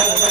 Thank you.